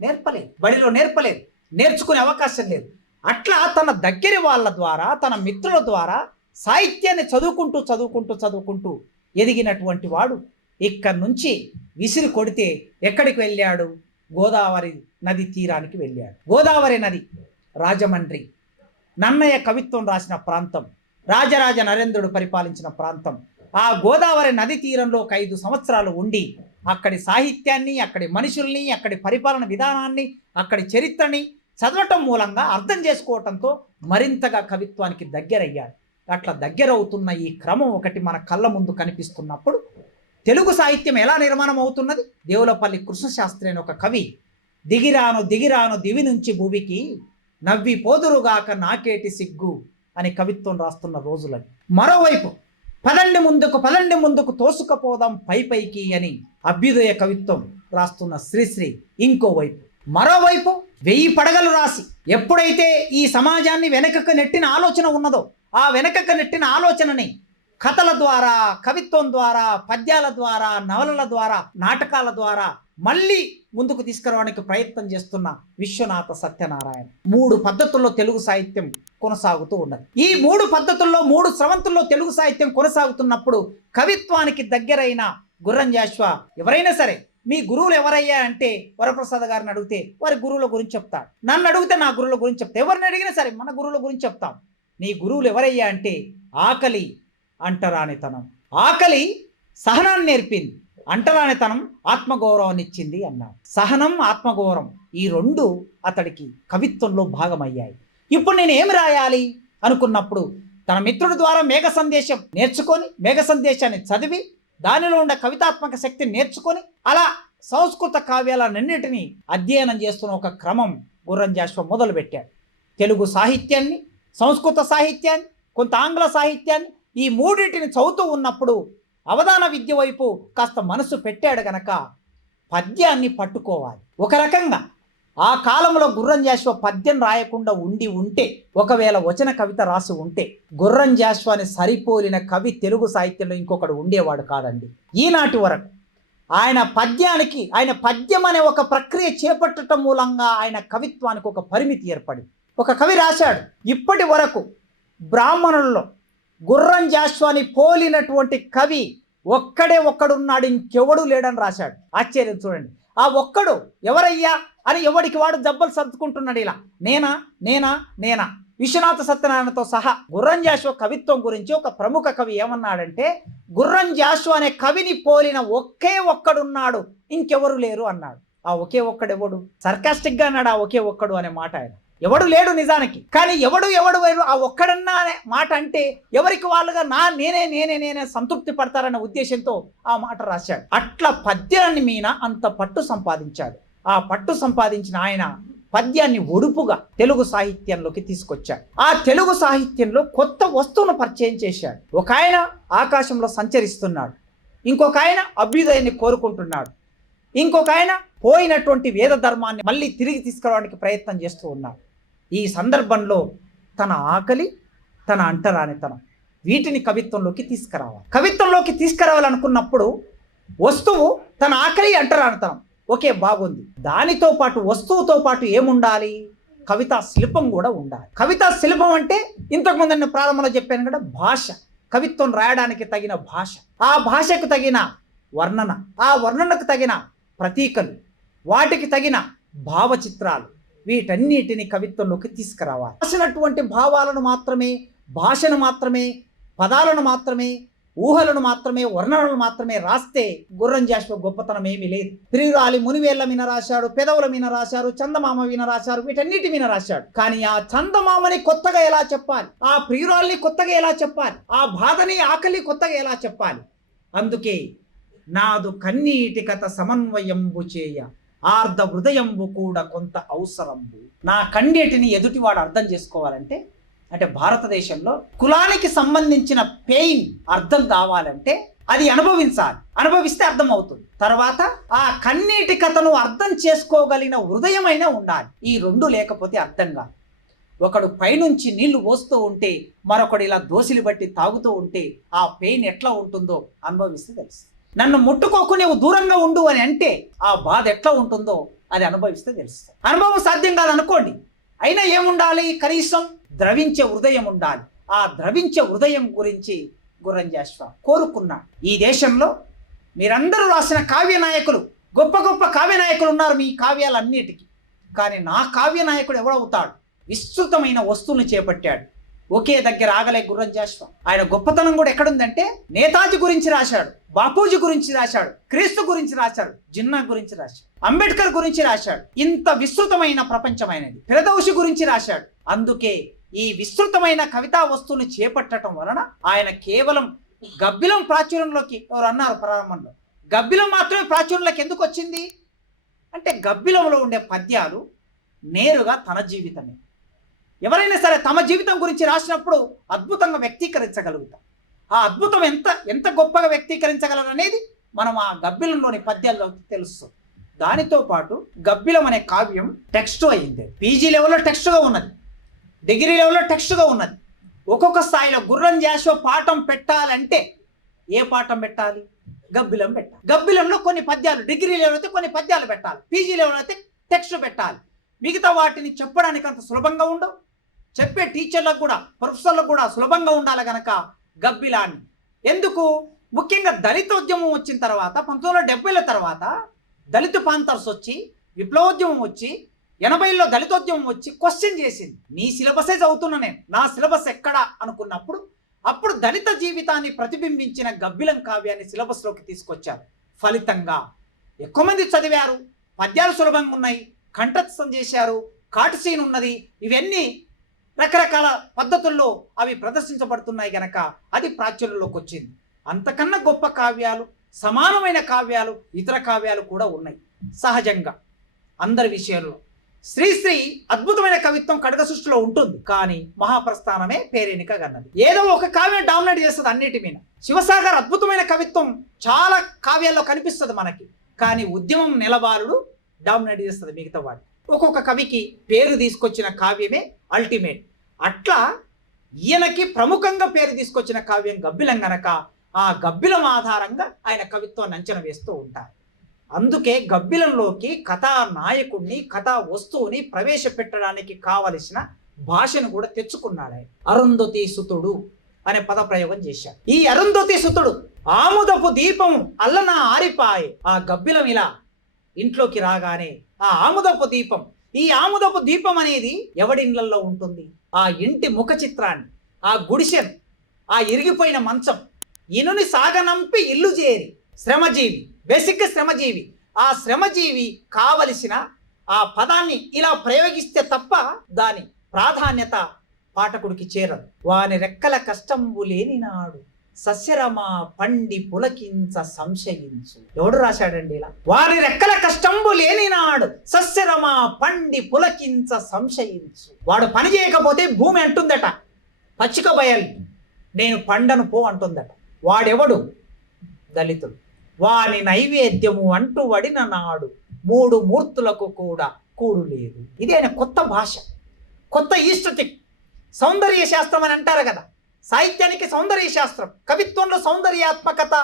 నేర్పలేదు, బడిలో నేర్పలేదు, నేర్చుకునే అవకాశం లేదు. అట్లా తన దగ్గర వాళ్ళ ద్వారా, తన మిత్రుల ద్వారా సాహిత్యాన్ని చదువుకుంటూ ఎదిగినటువంటి వాడు ఇక్కడి నుంచి విసిరి కొడితే ఎక్కడికి వెళ్ళాడు? గోదావరి నది తీరానికి వెళ్ళాడు. గోదావరి నది రాజమండ్రి, నన్నయ్య కవిత్వం రాసిన ప్రాంతం, రాజరాజ నరేంద్రుడు పరిపాలించిన ప్రాంతం. ఆ గోదావరి నది తీరంలో ఒక 5 సంవత్సరాలు ఉండి అక్కడి సాహిత్యాన్ని, అక్కడి మనుషుల్ని, అక్కడి పరిపాలన విధానాన్ని, అక్కడి చరిత్రని చదవటం మూలంగా అర్థం చేసుకోవటంతో మరింతగా కవిత్వానికి దగ్గరయ్యాడు. అట్లా దగ్గరవుతున్న ఈ క్రమం ఒకటి మన కళ్ళ ముందు కనిపిస్తున్నప్పుడు తెలుగు సాహిత్యం ఎలా నిర్మాణం అవుతున్నది? దేవులపల్లి కృష్ణశాస్త్రి అని ఒక కవి, దిగిరాను దివి నుంచి భూమికి, నవ్వి పోదురుగాక నాకేటి సిగ్గు అని కవిత్వం రాస్తున్న రోజులని. మరోవైపు పదండి ముందుకు తోసుకపోదాం పైకి అని అభ్యుదయ కవిత్వం రాస్తున్న శ్రీశ్రీ ఇంకోవైపు. మరోవైపు 1000 పడగలు రాసి ఎప్పుడైతే ఈ సమాజాన్ని వెనకకు నెట్టిన ఆలోచన ఉన్నదో, ఆ వెనకకు నెట్టిన ఆలోచనని కథల ద్వారా, కవిత్వం ద్వారా, పద్యాల ద్వారా, నవలల ద్వారా, నాటకాల ద్వారా మళ్ళీ ముందుకు తీసుకురావడానికి ప్రయత్నం చేస్తున్న విశ్వనాథ సత్యనారాయణ. 3 పద్ధతుల్లో తెలుగు సాహిత్యం కొనసాగుతూ ఉన్నది. ఈ 3 పద్ధతుల్లో, 3 స్రవంతుల్లో తెలుగు సాహిత్యం కొనసాగుతున్నప్పుడు కవిత్వానికి దగ్గరైన గుర్రం జాషువా, ఎవరైనా సరే మీ గురువులు ఎవరయ్యా అంటే వరప్రసాద్ గారిని అడిగితే వారి గురువుల గురించి చెప్తాడు, నన్ను అడిగితే నా గురువుల గురించి చెప్తా, ఎవరిని అడిగినా సరే మన గురువుల గురించి చెప్తాం. నీ గురువులు ఎవరయ్యా అంటే ఆకలి అంటరానితనం, ఆకలి సహనాన్ని నేర్పింది, అంటరానితనం ఆత్మగౌరవాన్ని ఇచ్చింది అన్నాడు. సహనం, ఆత్మగౌరవం ఈ 2 అతడికి కవిత్వంలో భాగమయ్యాయి. ఇప్పుడు నేను ఏమి రాయాలి అనుకున్నప్పుడు తన మిత్రుడి ద్వారా మేఘ సందేశం నేర్చుకొని, మేఘ సందేశాన్ని చదివి దానిలో ఉండే కవితాత్మక శక్తిని నేర్చుకొని అలా సంస్కృత కావ్యాలన్నింటినీ అధ్యయనం చేస్తున్న ఒక క్రమం గుర్రం జాషువా మొదలుపెట్టాడు. తెలుగు సాహిత్యాన్ని, సంస్కృత సాహిత్యాన్ని, కొంత ఆంగ్ల సాహిత్యాన్ని, ఈ 3 చదువుతూ ఉన్నప్పుడు అవధాన విద్య వైపు కాస్త మనసు పెట్టాడు గనక పద్యాన్ని పట్టుకోవాలి. ఒక రకంగా ఆ కాలంలో గుర్రం జాషువా పద్యం రాయకుండా ఉంటే, ఒకవేళ వచన కవిత రాసి ఉంటే, గుర్రం జాషువాని సరిపోలిన కవి తెలుగు సాహిత్యంలో ఇంకొకడు ఉండేవాడు కాదండి. ఈనాటి వరకు ఆయన పద్యానికి, ఆయన పద్యం అనే ఒక ప్రక్రియ చేపట్టడం మూలంగా ఆయన కవిత్వానికి ఒక పరిమితి ఏర్పడింది. ఒక కవి రాశాడు, ఇప్పటి వరకు బ్రాహ్మణుల్లో గుర్రం జాషువాని పోలినటువంటి కవి ఒక్కడున్నాడు, ఇంకెవడు లేడని రాశాడు. ఆశ్చర్యం చూడండి. ఆ ఒక్కడు ఎవరయ్యా అని ఎవడికి వాడు జబ్బలు సర్దుకుంటున్నాడు. ఇలా నేనా విశ్వనాథ సత్యనారాయణతో సహా గుర్రం జాషువా కవిత్వం గురించి ఒక ప్రముఖ కవి ఏమన్నాడంటే, గుర్రం జాషువా అనే కవిని పోలిన ఒకే ఒక్కడున్నాడు, ఇంకెవరు లేరు అన్నాడు. ఆ ఒకే ఒక్కడు ఎవడు? సర్కాస్టిక్గా అన్నాడు ఆ ఒకే ఒక్కడు అనే మాట ఆయన. ఎవడు లేడు నిజానికి. కానీ ఎవడు వేరు ఆ ఒక్కడన్నా అనే మాట అంటే ఎవరికి వాళ్ళుగా నేనే సంతృప్తి పడతారన్న ఉద్దేశంతో ఆ మాట రాశాడు. అట్లా పద్యాన్ని మీద అంత పట్టు సంపాదించాడు. ఆ పట్టు సంపాదించిన ఆయన పద్యాన్ని ఒడుపుగా తెలుగు సాహిత్యంలోకి తీసుకొచ్చాడు. ఆ తెలుగు సాహిత్యంలో కొత్త వస్తువును పరిచయం చేశాడు. ఒక ఆయన ఆకాశంలో సంచరిస్తున్నాడు, ఇంకొక ఆయన అభ్యుదయాన్ని కోరుకుంటున్నాడు, ఇంకొక ఆయన పోయినటువంటి వేద ధర్మాన్ని మళ్ళీ తిరిగి తీసుకురావడానికి ప్రయత్నం చేస్తూ ఉన్నాడు. ఈ సందర్భంలో తన ఆకలి, తన అంటరానితనం, వీటిని కవిత్వంలోకి తీసుకురావాలనుకున్నప్పుడు వస్తువు తన ఆకలి, అంటరానితనం ఓకే బాగుంది. దానితో పాటు వస్తువుతో పాటు ఏముండాలి? కవితా శిల్పం కూడా ఉండాలి. కవితా శిల్పం అంటే ఇంతకుముందు నేను ప్రారంభంలో చెప్పాను కదా, భాష. కవిత్వం రాయడానికి తగిన భాష, ఆ భాషకు తగిన వర్ణన, ఆ వర్ణనకు తగిన ప్రతీకలు, వాటికి తగిన భావచిత్రాలు, వీటన్నిటిని కవిత్వంలోకి తీసుకురావాలి. రాసినటువంటి భావాలను మాత్రమే, భాషను మాత్రమే, పదాలను మాత్రమే, ఊహలను మాత్రమే, వర్ణనలను మాత్రమే రాస్తే గుర్రం జాషువా గొప్పతనం ఏమీ లేదు. ప్రియురాలి మునివేళ్ల మీద రాశాడు, పెదవుల మీద రాశారు, చందమామ మీద రాశారు, వీటన్నిటి మీద రాశాడు. కానీ ఆ చందమామని కొత్తగా ఎలా చెప్పాలి, ఆ ప్రియురాల్ని కొత్తగా ఎలా చెప్పాలి, ఆ బాధని ఆకలి కొత్తగా ఎలా చెప్పాలి? అందుకే నాదు కన్నీటి కథ సమన్వయంబు చేయ ఆర్ధ హృదయంబు కూడా కొంత అవసరంబు. నా కన్నీటిని ఎదుటివాడు అర్థం చేసుకోవాలంటే, అంటే భారతదేశంలో కులానికి సంబంధించిన పెయిన్ అర్థం కావాలంటే అది అనుభవిస్తే అర్థం అవుతుంది. తర్వాత ఆ కన్నీటి కథను అర్థం చేసుకోగలిగిన హృదయమైనా ఉండాలి. ఈ రెండు లేకపోతే అర్థం కాదు. ఒకడు పైనుంచి నీళ్లు పోస్తూ ఉంటే మరొకడు ఇలా దోసిలి బట్టి తాగుతూ ఉంటే ఆ పెయిన్ ఎట్లా ఉంటుందో అనుభవిస్తే తెలుస్తుంది. నన్ను ముట్టుకోకు, నీవు దూరంగా ఉండు అని అంటే ఆ బాధ ఎట్లా ఉంటుందో అది అనుభవిస్తే తెలుస్తుంది. అనుభవం సాధ్యం కాదనుకోండి, అయినా ఏముండాలి? కనీసం ద్రవించే హృదయం ఉండాలి. ఆ ద్రవించే హృదయం గురించి గుర్రం జాషువా కోరుకున్నాడు. ఈ దేశంలో మీరందరూ రాసిన కావ్య నాయకులు, గొప్ప గొప్ప కావ్య నాయకులు ఉన్నారు మీ కావ్యాలన్నిటికీ. కానీ నా కావ్య నాయకుడు ఎవడవుతాడు? విస్తృతమైన వస్తువులు చేపట్టాడు. ఒకే దగ్గర ఆగలే గుర్రం జాషువా. ఆయన గొప్పతనం కూడా ఎక్కడుందంటే, నేతాజీ గురించి రాశాడు, బాపూజీ గురించి రాశాడు, క్రీస్తు గురించి రాశాడు, జిన్నా గురించి రాశాడు, అంబేద్కర్ గురించి రాశాడు. ఇంత విస్తృతమైన ప్రపంచమైనది. ఫిరదౌసి గురించి రాశాడు. అందుకే ఈ విస్తృతమైన కవితా వస్తువులు చేపట్టడం వలన ఆయన కేవలం గబ్బిలం ప్రాచుర్యంలోకి, ఎవరు అన్నారు ప్రారంభంలో, గబ్బిలం మాత్రమే ప్రాచుర్యంలోకి ఎందుకు వచ్చింది అంటే, గబ్బిలంలో ఉండే పద్యాలు నేరుగా తన జీవితమే. ఎవరైనా సరే తమ జీవితం గురించి రాసినప్పుడు అద్భుతంగా వ్యక్తీకరించగలుగుతాం. ఆ అద్భుతం ఎంత గొప్పగా వ్యక్తీకరించగలరు అనేది మనం ఆ గబ్బిలంలోని పద్యాల్లో తెలుస్తుంది. దానితో పాటు గబ్బిలం అనే కావ్యం టెక్స్ట్ అయింది. పీజీ లెవెల్లో టెక్స్ట్గా ఉన్నది, డిగ్రీ లెవెల్లో టెక్స్ట్గా ఉన్నది. ఒక్కొక్క స్థాయిలో గుర్రం జాషువా పాఠం పెట్టాలంటే ఏ పాఠం పెట్టాలి? గబ్బిలం పెట్టాలి. గబ్బిలంలో కొన్ని పద్యాలు, డిగ్రీ లెవెల్ అయితే కొన్ని పద్యాలు పెట్టాలి, పీజీ లెవెల్ అయితే టెక్స్ట్ పెట్టాలి. మిగతా వాటిని చెప్పడానికి అంత సులభంగా ఉండవు. చెప్పే టీచర్లకు కూడా, ప్రొఫెసర్లకు కూడా సులభంగా ఉండాలి గనక గబ్బిలాన్ని. ఎందుకు? ముఖ్యంగా దళితోద్యమం వచ్చిన తర్వాత 1970ల తర్వాత దళిత పాంతర్స్ వచ్చి, విప్లవోద్యమం వచ్చి, 80లో దళితోద్యమం వచ్చి క్వశ్చన్ చేసింది. నీ సిలబసే చదువుతున్నా నేను, నా సిలబస్ ఎక్కడా అనుకున్నప్పుడు అప్పుడు దళిత జీవితాన్ని ప్రతిబింబించిన గబ్బిలం కావ్యాన్ని సిలబస్లోకి తీసుకొచ్చారు. ఫలితంగా ఎక్కువ మంది చదివారు, పద్యాలు సులభంగా ఉన్నాయి, కంఠస్థం చేశారు, కాటుసీన్ ఉన్నది. ఇవన్నీ రకరకాల పద్ధతుల్లో అవి ప్రదర్శించబడుతున్నాయి గనక అది ప్రాచుర్యంలోకి వచ్చింది. అంతకన్నా గొప్ప కావ్యాలు, సమానమైన కావ్యాలు, ఇతర కావ్యాలు కూడా ఉన్నాయి సహజంగా అందరి విషయంలో. శ్రీశ్రీ అద్భుతమైన కవిత్వం ఖడ్గ సృష్టిలో ఉంటుంది, కానీ మహాప్రస్థానమే పేరెనిక గన్నది. ఏదో ఒక కావ్యం డామినేట్ చేస్తుంది అన్నిటి మీద. శివసాగర్ అద్భుతమైన కవిత్వం చాలా కావ్యాల్లో కనిపిస్తుంది మనకి, కానీ ఉద్యమం నెలబారుడు డామినేట్ చేస్తుంది మిగతా వాటి. ఒక్కొక్క కవికి పేరు తీసుకొచ్చిన కావ్యమే అల్టిమేట్. అట్లా ఈయనకి ప్రముఖంగా పేరు తీసుకొచ్చిన కావ్యం గబ్బిలం గనక ఆ గబ్బిలం ఆధారంగా ఆయన కవిత్వాన్ని అంచనా వేస్తూ ఉంటారు. అందుకే గబ్బిలంలోకి కథా నాయకుడిని, కథా వస్తువుని ప్రవేశపెట్టడానికి కావలసిన భాషను కూడా తెచ్చుకున్నాడు ఆయన. అరుంధతి సుతుడు అనే పదప్రయోగం చేశాడు. ఈ అరుంధతి సుతుడు ఆముదపు దీపము అల్లన ఆరిపాయే. ఆ గబ్బిలం ఇలా ఇంట్లోకి రాగానే ఆ ఆముదపు దీపం, ఈ ఆముదపు దీపం అనేది ఎవడి ఇళ్లలో ఉంటుంది? ఆ ఇంటి ముఖ చిత్రాన్ని, ఆ గుడిసెను, ఆ ఇరిగిపోయిన మంచం, ఇనుని సాగనంపి ఇల్లు చేరి శ్రమజీవి, బేసిక్గా శ్రమజీవి. ఆ శ్రమజీవి కావలసిన ఆ పదాన్ని ఇలా ప్రయోగిస్తే తప్ప దాని ప్రాధాన్యత పాఠకుడికి చేరదు. వాని రెక్కల కష్టంబు లేని నాడు సస్యరమా పండి పులకించ సంశయించు. ఎవడు రాశాడండి ఇలా? వాని రెక్కల కష్టంబు లేని నాడు సస్యరమా పండి పులకించ సంశయించు. వాడు పని చేయకపోతే భూమి అంటుందట, పచ్చిక బయలు నేను పండను పో అంటుందట. వాడెవడు? దళితుడు. వాని నైవేద్యము అంటూ వడిన నాడు 3 మూర్తులకు కూడా కూడు లేదు. ఇదే కొత్త భాష, కొత్త ఈస్టటిక్. సౌందర్య శాస్త్రం అని అంటారు కదా, సాహిత్యానికి సౌందర్య శాస్త్రం, కవిత్వంలో సౌందర్యాత్మకత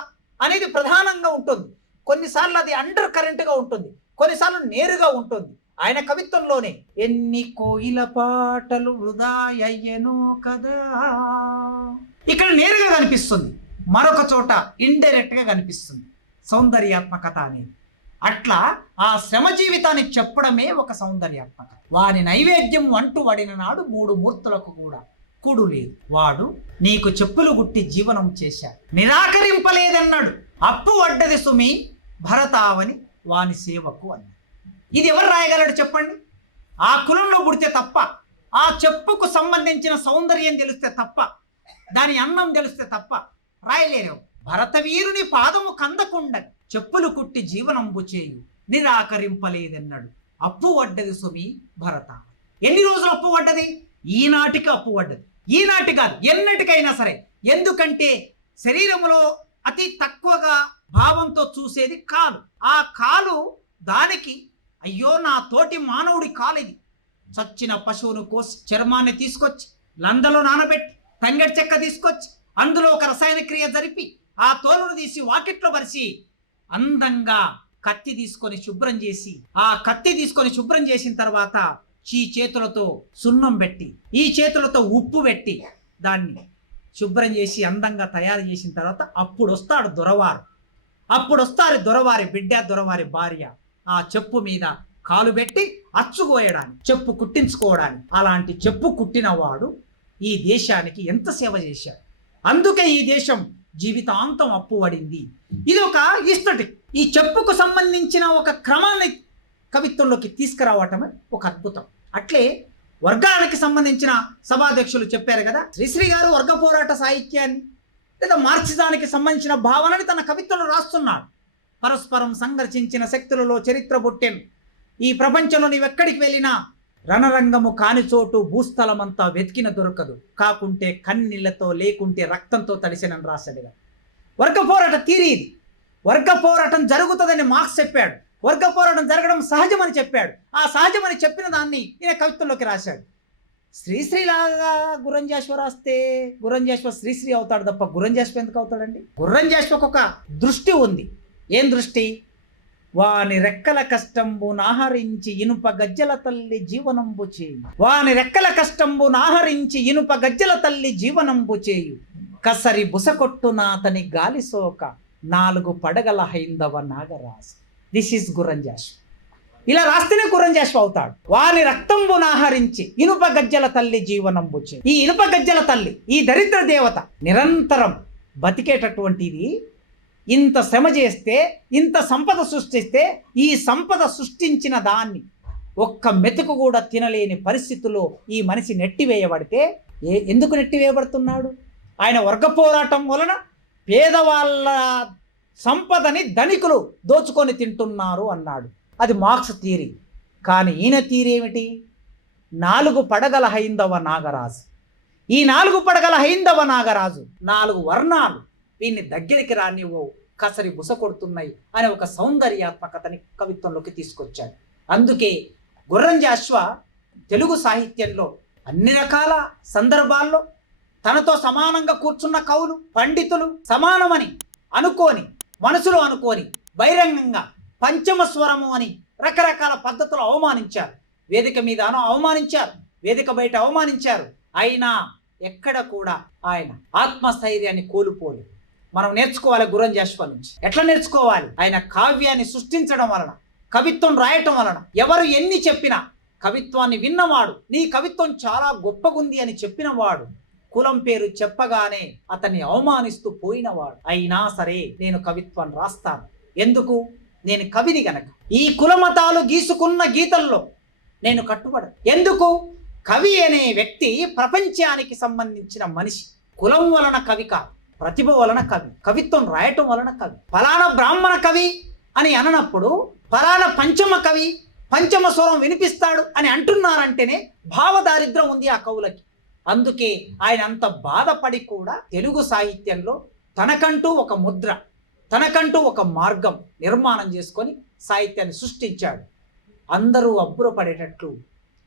అనేది ప్రధానంగా ఉంటుంది. కొన్నిసార్లు అది అండర్ కరెంట్గా ఉంటుంది, కొన్నిసార్లు నేరుగా ఉంటుంది. ఆయన కవిత్వంలోనే ఎన్ని కోయిల పాటలు వృధా అయ్యెనో కదా, ఇక్కడ నేరుగా కనిపిస్తుంది, మరొక చోట ఇండైరెక్ట్గా కనిపిస్తుంది సౌందర్యాత్మకత అనేది. అట్లా ఆ శ్రమ జీవితాన్ని చెప్పడమే ఒక సౌందర్యాత్మకత. వాని నైవేద్యం అంటూ వడిన నాడు 3 మూర్తులకు కూడా కూడు లేదు. వాడు నీకు చెప్పులు గుట్టి జీవనం చేశాడు, నిరాకరింపలేదన్నాడు. అప్పు వడ్డది సుమి భరతావని వాని సేవకు అన్నాడు. ఇది ఎవరు రాయగలడు చెప్పండి? ఆ కులంలో పుడితే తప్ప, ఆ చెప్పుకు సంబంధించిన సౌందర్యం తెలిస్తే తప్ప, దాని అన్నం తెలిస్తే తప్ప రాయలేరు. భరతవీరుని పాదము కందకుండ చెప్పులు కుట్టి జీవనంబు చేయు నిరాకరింపలేదన్నాడు. అప్పు వడ్డది సుమి భరత. ఎన్ని రోజులు అప్పు వడ్డది? ఈనాటికి అప్పు వడ్డది. ఈనాటి కాదు, ఎన్నటికైనా సరే. ఎందుకంటే శరీరంలో అతి తక్కువగా భావంతో చూసేది కాలు. ఆ కాలు దానికి అయ్యో నా తోటి మానవుడి కాలు ఇది, చచ్చిన పశువును కోసి చర్మాన్ని తీసుకొచ్చి లందలో నానబెట్టి తంగడి చెక్క తీసుకొచ్చి అందులో ఒక రసాయన క్రియ జరిపి ఆ తోలును తీసి వాకిట్లో పరిచి అందంగా కత్తి తీసుకొని శుభ్రం చేసి, ఆ కత్తి తీసుకొని శుభ్రం చేసిన తర్వాత ఈ చేతులతో సున్నం పెట్టి, ఈ చేతులతో ఉప్పు పెట్టి దాన్ని శుభ్రం చేసి అందంగా తయారు చేసిన తర్వాత అప్పుడు వస్తాడు దొరవారు. అప్పుడు వస్తారు దొరవారి బిడ్డ, దొరవారి భార్య ఆ చెప్పు మీద కాలు పెట్టి అచ్చుకోయడానికి, చెప్పు కుట్టించుకోవడానికి. అలాంటి చెప్పు కుట్టినవాడు ఈ దేశానికి ఎంత సేవ చేశాడు. అందుకే ఈ దేశం జీవితాంతం అప్పు పడింది. ఇది ఒక ఈస్థెటిక్. ఈ చెప్పుకు సంబంధించిన ఒక క్రమాన్ని కవిత్వంలోకి తీసుకురావటమే ఒక అద్భుతం. అట్లే వర్గానికి సంబంధించిన సభాధ్యక్షులు చెప్పారు కదా, శ్రీశ్రీ గారు వర్గ పోరాట సాహిత్యాన్ని లేదా మార్క్సిజానికి సంబంధించిన భావనని తన కవిత్వంలో రాస్తున్నాడు. పరస్పరం సంఘర్షించిన శక్తులలో చరిత్ర బుట్టెను, ఈ ప్రపంచంలో నీవెక్కడికి వెళ్ళినా రణరంగము కాని చోటు భూస్థలమంతా వెతికిన దొరకదు, కాకుంటే కన్నీళ్లతో లేకుంటే రక్తంతో తడిసినని రాశాడుగా. వర్గ పోరాట థియరీ ఇది. వర్గ పోరాటం జరుగుతుందని మార్క్స్ చెప్పాడు, వర్గ పోరాటం జరగడం సహజమని చెప్పాడు. ఆ సహజమని చెప్పిన దాన్ని ఈయన కవిత్వంలోకి రాశాడు. శ్రీశ్రీలాగా గుర్రంజాశ్వ రాస్తే గుర్రంజాశ్వ శ్రీశ్రీ అవుతాడు తప్ప గుర్రంజాశ్వ ఎందుకు అవుతాడండి? గుర్రంజాశ్వకు ఒక దృష్టి ఉంది. ఏం దృష్టి? వాని రెక్కల కష్టంబు నాహరించి ఇనుప గజ్జల తల్లి జీవనంబు చేయు. వాని రెక్కల కష్టంబు నాహరించి ఇనుప గజ్జల తల్లి జీవనంబు చేయు. కసరి బుసకొట్టు నాతని గాలి సోక 4 పడగల హైందవ నాగరాజు. This is గుర్రంజాశ్వ. ఇలా రాస్తేనే గుర్రంజాశ్వ అవుతాడు. వాని రక్తంబు నాహరించి ఇనుప గజ్జల తల్లి జీవనంబు చేయు. ఈ ఇనుప గజ్జల తల్లి, ఈ దరిద్ర దేవత నిరంతరం బతికేటటువంటిది. ఇంత శ్రమ చేస్తే, ఇంత సంపద సృష్టిస్తే, ఈ సంపద సృష్టించిన దాన్ని ఒక్క మెతుకు కూడా తినలేని పరిస్థితుల్లో ఈ మనిషి నెట్టివేయబడితే ఎందుకు నెట్టివేయబడుతున్నాడు? ఆయన వర్గ పోరాటం వలన పేదవాళ్ళ సంపదని ధనికులు దోచుకొని తింటున్నారు అన్నాడు. అది మార్క్స్ థియరీ. కానీ ఈయన థియరీ ఏమిటి? 4 పడగల హైందవ నాగరాజు. ఈ 4 పడగల హైందవ నాగరాజు 4 వర్ణాలు వీన్ని దగ్గరికి రానివ్వవు, కసరి బుస కొడుతున్నాయి అనే ఒక సౌందర్యాత్మకతని కవిత్వంలోకి తీసుకొచ్చాడు. అందుకే గుర్రంజాశ్వ తెలుగు సాహిత్యంలో అన్ని రకాల సందర్భాల్లో తనతో సమానంగా కూర్చున్న కవులు, పండితులు సమానమని అనుకోని, మనసులో అనుకోని బహిరంగంగా పంచమ స్వరము అని రకరకాల పద్ధతులు అవమానించారు. వేదిక మీద అవమానించారు, వేదిక బయట అవమానించారు. అయినా ఎక్కడ కూడా ఆయన ఆత్మస్థైర్యాన్ని కోల్పోలేదు. మనం నేర్చుకోవాలి గుర్రంజాశ్వ నుంచి. ఎట్లా నేర్చుకోవాలి? ఆయన కావ్యాన్ని సృష్టించడం వలన, కవిత్వం రాయటం వలన ఎవరు ఎన్ని చెప్పినా కవిత్వాన్ని విన్నవాడు, నీ కవిత్వం చాలా గొప్పగుంది అని చెప్పినవాడు, కులం పేరు చెప్పగానే అతన్ని అవమానిస్తూ పోయినవాడు అయినా సరే నేను కవిత్వం రాస్తాను. ఎందుకు? నేను కవిని గనక. ఈ కులమతాలు గీసుకున్న గీతల్లో నేను కట్టుబడ. ఎందుకు? కవి అనే వ్యక్తి ప్రపంచానికి సంబంధించిన మనిషి. కులం వలన కవి కాదు, ప్రతిభ వలన కవి. కవిత్వం రాయటం వలన కవి. ఫలానా బ్రాహ్మణ కవి అని అననప్పుడు ఫలానా పంచమ కవి పంచమ స్వరం వినిపిస్తాడు అని అంటున్నారంటేనే భావదారిద్ర్యం ఉంది ఆ కవులకి. అందుకే ఆయన అంత బాధపడి కూడా తెలుగు సాహిత్యంలో తనకంటూ ఒక ముద్ర, తనకంటూ ఒక మార్గం నిర్మాణం చేసుకొని సాహిత్యాన్ని సృష్టించాడు. అందరూ అబ్బురపడేటట్లు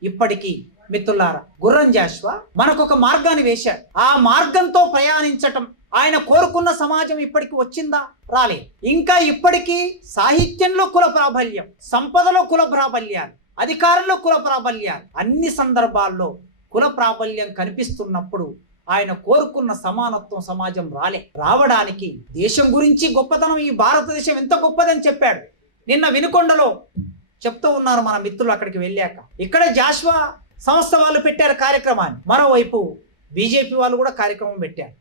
ఇప్పటికీ మిత్రులారా గుర్రం జాషువా మనకొక మార్గాన్ని వేశాడు. ఆ మార్గంతో ప్రయాణించటం ఆయన కోరుకున్న సమాజం ఇప్పటికి వచ్చిందా? రాలేదు. ఇంకా ఇప్పటికీ సాహిత్యంలో కుల ప్రాబల్యం, సంపదలో కుల ప్రాబల్యాలు, అధికారంలో కుల ప్రాబల్యాలు, అన్ని సందర్భాల్లో కుల ప్రాబల్యం కనిపిస్తున్నప్పుడు ఆయన కోరుకున్న సమానత్వం సమాజం రావడానికి దేశం గురించి గొప్పతనం, ఈ భారతదేశం ఎంత గొప్పదని చెప్పాడు. నిన్న వినుకొండలో చెప్తూ ఉన్నారు మన మిత్రులు అక్కడికి వెళ్ళాక. ఇక్కడ జాషువా సంస్థ వాళ్ళు పెట్టారు కార్యక్రమాన్ని, మరోవైపు బీజేపీ వాళ్ళు కూడా కార్యక్రమం పెట్టారు.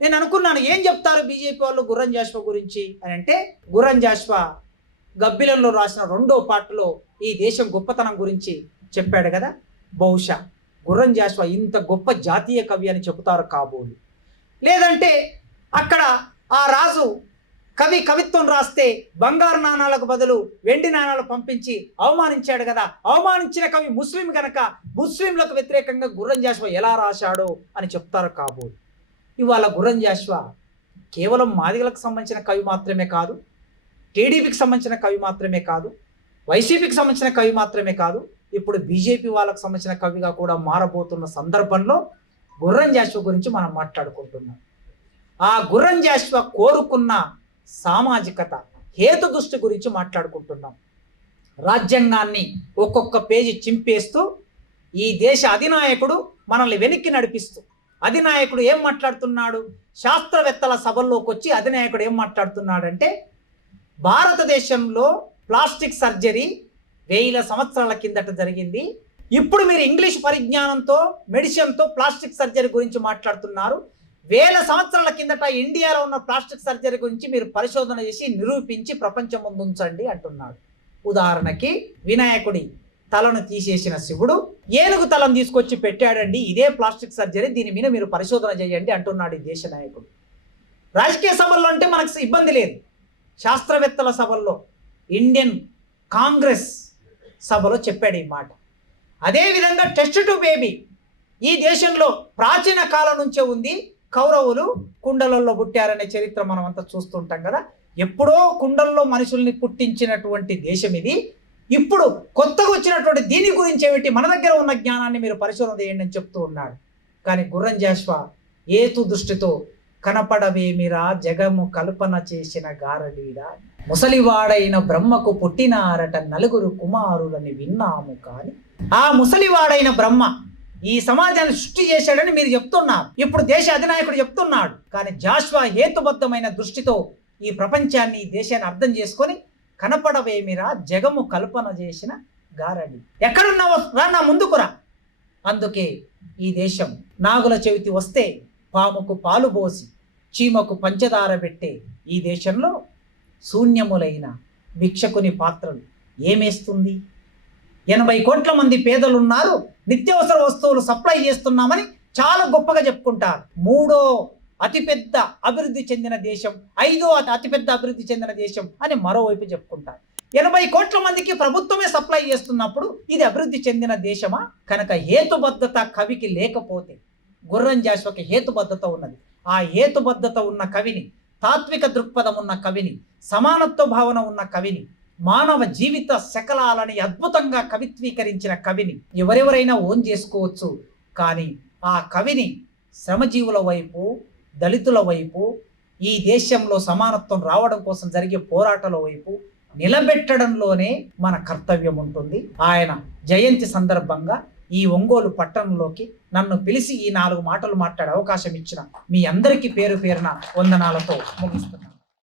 నేను అనుకున్నాను ఏం చెప్తారు బీజేపీ వాళ్ళు గుర్రం జాషువా గురించి అని అంటే, గుర్రం జాషువా గబ్బిలంలో రాసిన 2వ పార్ట్లో ఈ దేశం గొప్పతనం గురించి చెప్పాడు కదా. బహుశా గుర్రం జాషువా ఇంత గొప్ప జాతీయ కవి అని చెబుతారు కాబోలు. లేదంటే అక్కడ ఆ రాజు కవిత్వం రాస్తే బంగారు నాణాలకు బదులు వెండి నాణాలు పంపించి అవమానించాడు కదా, అవమానించిన కవి ముస్లిం కనుక ముస్లింలకు వ్యతిరేకంగా గుర్రం జాషువా ఎలా రాశాడో అని చెప్తారు కాబోలు. ఇవాళ గుర్రం జాషువా కేవలం మాదిగలకు సంబంధించిన కవి మాత్రమే కాదు, టీడీపీకి సంబంధించిన కవి మాత్రమే కాదు, వైసీపీకి సంబంధించిన కవి మాత్రమే కాదు, ఇప్పుడు బీజేపీ వాళ్ళకు సంబంధించిన కవిగా కూడా మారబోతున్న సందర్భంలో గుర్రం జాషువా గురించి మనం మాట్లాడుకుంటున్నాం. ఆ గుర్రం జాషువా కోరుకున్న సామాజికత, హేతు దృష్టి గురించి మాట్లాడుకుంటున్నాం. రాజ్యాంగాన్ని ఒక్కొక్క పేజీ చింపేస్తూ ఈ దేశ అధినాయకుడు మనల్ని వెనక్కి నడిపిస్తూ, అధినాయకుడు ఏం మాట్లాడుతున్నాడు? శాస్త్రవేత్తల సభల్లోకి వచ్చి అధినాయకుడు ఏం మాట్లాడుతున్నాడంటే, భారతదేశంలో ప్లాస్టిక్ సర్జరీ 1000 సంవత్సరాల కిందట జరిగింది. ఇప్పుడు మీరు ఇంగ్లీష్ పరిజ్ఞానంతో మెడిసిన్తో ప్లాస్టిక్ సర్జరీ గురించి మాట్లాడుతున్నారు. 1000 సంవత్సరాల కిందట ఇండియాలో ఉన్న ప్లాస్టిక్ సర్జరీ గురించి మీరు పరిశోధన చేసి నిరూపించి ప్రపంచం ముందు ఉంచండి అంటున్నాడు. ఉదాహరణకి వినాయకుడి తలను తీసేసిన శివుడు ఏనుగు తలను తీసుకొచ్చి పెట్టాడండి, ఇదే ప్లాస్టిక్ సర్జరీ, దీని మీద మీరు పరిశోధన చేయండి అంటున్నాడు ఈ దేశ నాయకుడు. రాజకీయ సభల్లో అంటే మనకు ఇబ్బంది లేదు, శాస్త్రవేత్తల సభల్లో, ఇండియన్ కాంగ్రెస్ సభలో చెప్పాడు ఈ మాట. అదేవిధంగా టెస్ట్ టు బేబీ ఈ దేశంలో ప్రాచీన కాలం నుంచే ఉంది. కౌరవులు కుండలలో పుట్టారనే చరిత్ర మనం అంతా చూస్తుంటాం కదా. ఎప్పుడో కుండల్లో మనుషుల్ని పుట్టించినటువంటి దేశం ఇది. ఇప్పుడు కొత్తగా వచ్చినటువంటి దీని గురించి ఏమిటి, మన దగ్గర ఉన్న జ్ఞానాన్ని మీరు పరిశోధన చేయండి అని చెప్తూ ఉన్నాడు. కానీ గుర్రం జాషువా ఏతు దృష్టితో కనపడవేమిరా జగము కల్పన చేసిన గారడీడా, ముసలివాడైన బ్రహ్మకు పుట్టినారట 4 కుమారులని విన్నాము. కానీ ఆ ముసలివాడైన బ్రహ్మ ఈ సమాజాన్ని సృష్టి చేశాడని మీరు చెప్తున్నారు, ఇప్పుడు దేశ అధినాయకుడు చెప్తున్నాడు. కానీ జాషువా హేతుబద్ధమైన దృష్టితో ఈ ప్రపంచాన్ని, ఈ దేశాన్ని అర్థం చేసుకొని కనపడవేమిరా జగము కల్పన చేసిన గారడి, ఎక్కడున్నావో రా నా ముందుకురా. అందుకే ఈ దేశం నాగుల చవితి వస్తే పాముకు పాలు పోసి చీమకు పంచదార పెట్టే ఈ దేశంలో శూన్యములైన భిక్షకుని పాత్రలు ఏమేస్తుంది? 80 కోట్ల మంది పేదలున్నారు, నిత్యావసర వస్తువులు సప్లై చేస్తున్నామని చాలా గొప్పగా చెప్పుకుంటారు. 3వ అతిపెద్ద అభివృద్ధి చెందిన దేశం, 5వ అతిపెద్ద అభివృద్ధి చెందిన దేశం అని మరోవైపు చెప్పుకుంటారు. 80 కోట్ల మందికి ప్రభుత్వమే సప్లై చేస్తున్నప్పుడు ఇది అభివృద్ధి చెందిన దేశమా? కనుక హేతుబద్ధత కవికి లేకపోతే, గుర్రం జాషువాకి హేతుబద్ధత ఉన్నది. ఆ హేతుబద్ధత ఉన్న కవిని, తాత్విక దృక్పథం ఉన్న కవిని, సమానత్వ భావన ఉన్న కవిని, మానవ జీవిత శకలాలని అద్భుతంగా కవిత్వీకరించిన కవిని ఎవరెవరైనా ఓన్ చేసుకోవచ్చు. కానీ ఆ కవిని శ్రమజీవుల వైపు, దళితుల వైపు, ఈ దేశంలో సమానత్వం రావడం కోసం జరిగే పోరాటాల వైపు నిలబెట్టడంలోనే మన కర్తవ్యం ఉంటుంది. ఆయన జయంతి సందర్భంగా ఈ ఒంగోలు పట్టణంలోకి నన్ను పిలిచి ఈ 4 మాటలు మాట్లాడే అవకాశం ఇచ్చిన మీ అందరికీ పేరు పేరున వందనాలతో ముగిస్తున్నాను.